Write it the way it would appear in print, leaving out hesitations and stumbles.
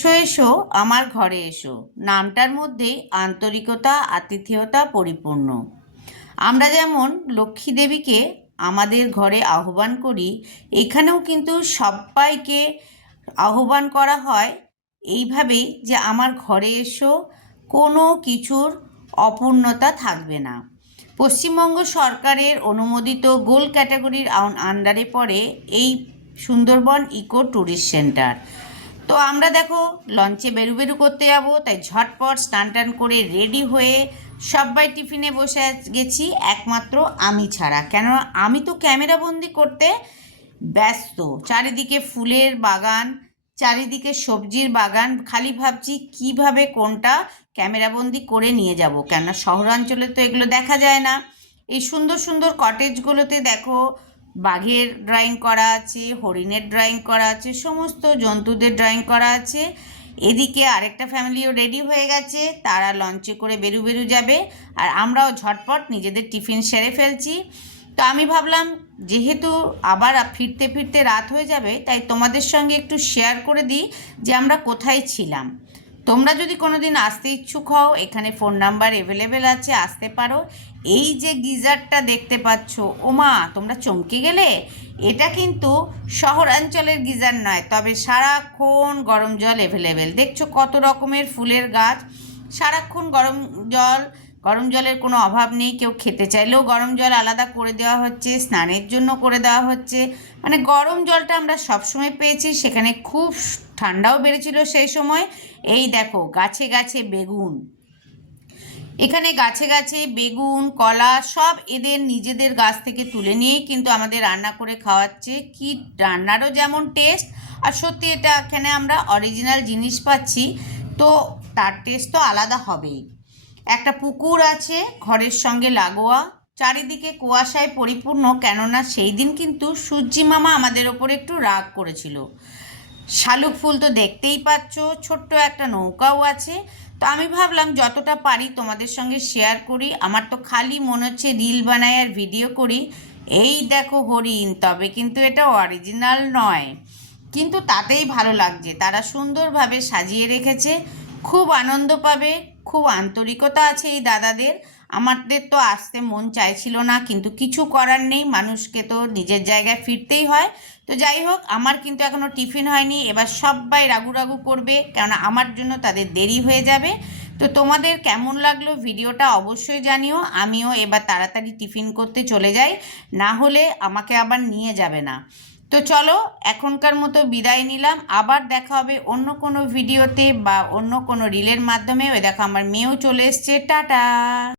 এসো এসো আমার ঘরে এসো নামটার মধ্যেই আন্তরিকতা আতিথেয়তা পরিপূর্ণ। আমরা যেমন লক্ষ্মী দেবীকে আমাদের ঘরে আহ্বান করি, এখানেও কিন্তু সবাইকে আহ্বান করা হয় এইভাবেই যে আমার ঘরে এসো, কোনো কিছুর অপূর্ণতা থাকবে না। পশ্চিমবঙ্গ সরকারের অনুমোদিত গোল্ড ক্যাটাগরির আন্ডারে পড়ে এই সুন্দরবন ইকো ট্যুরিস্ট সেন্টার। তো আমরা দেখো লঞ্চে বেরু করতে যাব, তাই ঝটপট স্নান টান করে রেডি হয়ে সবাই টিফিনে বসে গেছি, একমাত্র আমি ছাড়া। কেন, আমি তো ক্যামেরাবন্দি করতে ব্যস্ত। চারিদিকে ফুলের বাগান, চারিদিকে সবজির বাগান, খালি ভাবছি কিভাবে কোনটা ক্যামেরাবন্দি করে নিয়ে যাব, কেননা শহরাঞ্চলে তো এগুলো দেখা যায় না। এই সুন্দর সুন্দর কটেজগুলোতে দেখো বাঘের ড্রয়িং করা আছে, হরিণের ড্রয়িং করা আছে, সমস্ত জন্তুদের ড্রয়িং করা আছে। এদিকে আরেকটা ফ্যামিলিও রেডি হয়ে গেছে, তারা লঞ্চে করে বেরু যাবে, আর আমরাও ঝটপট নিজেদের টিফিন সেরে ফেলছি। তো আমি ভাবলাম যেহেতু আবার ফিরতে ফিরতে রাত হয়ে যাবে, তাই তোমাদের সঙ্গে একটু শেয়ার করে দিই যে আমরা কোথায় ছিলাম। তোমরা যদি কোনো দিন আসতে ইচ্ছুক হও, এখানে ফোন নাম্বার অ্যাভেলেবেল আছে, আসতে পারো। এই যে গিজারটা দেখতে পাচ্ছ, ওমা তোমরা চমকে গেলে, এটা কিন্তু শহরাঞ্চলের গিজার নয়, তবে সারাক্ষণ গরম জল অ্যাভেলেবেল। দেখছো কত রকমের ফুলের গাছ, সারাক্ষণ গরম জলের কোনো অভাব নেই। কেউ খেতে চাইলেও গরম জল আলাদা করে দেওয়া হচ্ছে, স্নানের জন্য করে দেওয়া হচ্ছে। মানে গরম জলটা আমরা সবসময় পেয়েছি। সেখানে খুব ঠান্ডাও বেড়েছিল সেই সময়। এই দেখো গাছে গাছে বেগুন, এখানে গাছে গাছে বেগুন, কলা সব এদের নিজেদের গাছ থেকে তুলে নিয়েই কিন্তু আমাদের রান্না করে খাওয়াচ্ছে। কি রান্নারও যেমন টেস্ট, আর সত্যি এটা এখানে আমরা অরিজিনাল জিনিস পাচ্ছি, তো তার টেস্ট তো আলাদা হবেই। একটা পুকুর আছে ঘরের সঙ্গে লাগোয়া, চারিদিকে কুয়াশায় পরিপূর্ণ, কেননা সেই দিন কিন্তু সূর্যি মামা আমাদের ওপরে একটু রাগ করেছিল। শালুক ফুল তো দেখতেই পাচ্ছ, ছোট্ট একটা নৌকাও আছে। তো আমি ভাবলাম যতটা পারি তোমাদের সঙ্গে শেয়ার করি। আমার তো খালি মনে হচ্ছে রিল বানাই আর ভিডিও করি। এই দেখো হরিণ, তবে কিন্তু এটা অরিজিনাল নয়, কিন্তু তাতেই ভালো লাগছে, তারা সুন্দরভাবে সাজিয়ে রেখেছে। খুব আনন্দ পাবে, খুব আন্তরিকতা আছে এই দাদাদের। আমাদের তো আসতে মন চাইছিল না, কিন্তু কিছু করার নেই, মানুষকে তো নিজের জায়গায় ফিরতেই হয়। তো যাই হোক, আমার কিন্তু এখনও টিফিন হয়নি, এবার সবাই রাগু রাগু করবে, কেননা আমার জন্য তাদের দেরি হয়ে যাবে। তো তোমাদের কেমন লাগলো ভিডিওটা অবশ্যই জানিও। আমিও এবার তাড়াতাড়ি টিফিন করতে চলে যাই, না হলে আমাকে আবার নিয়ে যাবে না। তো চলো এখনকার মতো বিদায় নিলাম, আবার দেখা হবে অন্য কোনো ভিডিওতে বা অন্য কোনো রিলের মাধ্যমে। ওই দেখো আমার মেয়েও চলে এসছে, টাটা।